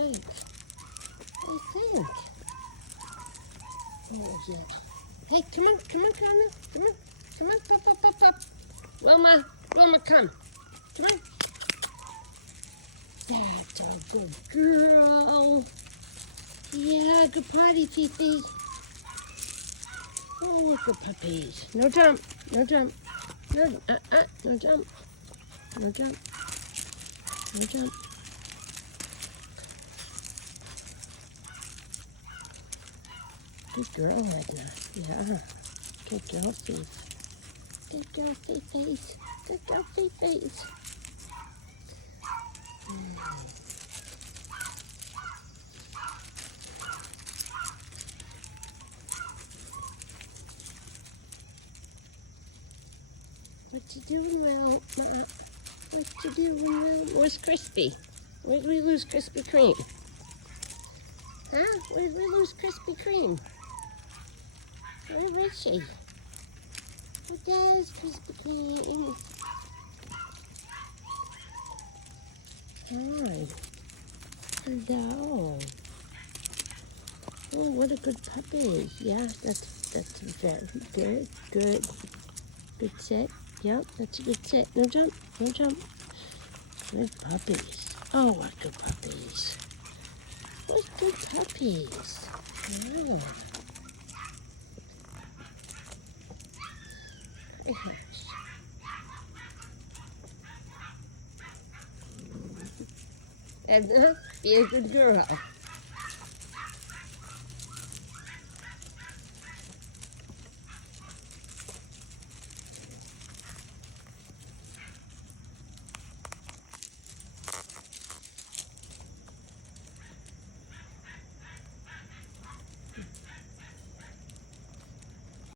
think? What do you think? What is it? Hey, come on, come on, come on, come on, come on, pop, pop, pop, pop. Wilma, Wilma, come. Come on. That's a good girl. Yeah, good potty, Fifi. Oh, good puppies. No jump, no jump. No, no jump. No jump. No jump. Good girl, Edna. Yeah. Good girl, Fifi. Good girl, Fifi. Good girl, Fifi. What you doing, Will? What you doing, Will? Where's Crispy? Where did we lose Krispy Kreme? Huh? Where did we lose Krispy Kreme? Where is she? There's Krispy Kreme. Hi. Hello. Oh, what a good puppy. Yeah, that's very good. Good. Good sit. Yep, that's a good sit. No jump. No jump. Good puppies. Oh, what good puppies. What good puppies. Wow. Edna, be a good girl.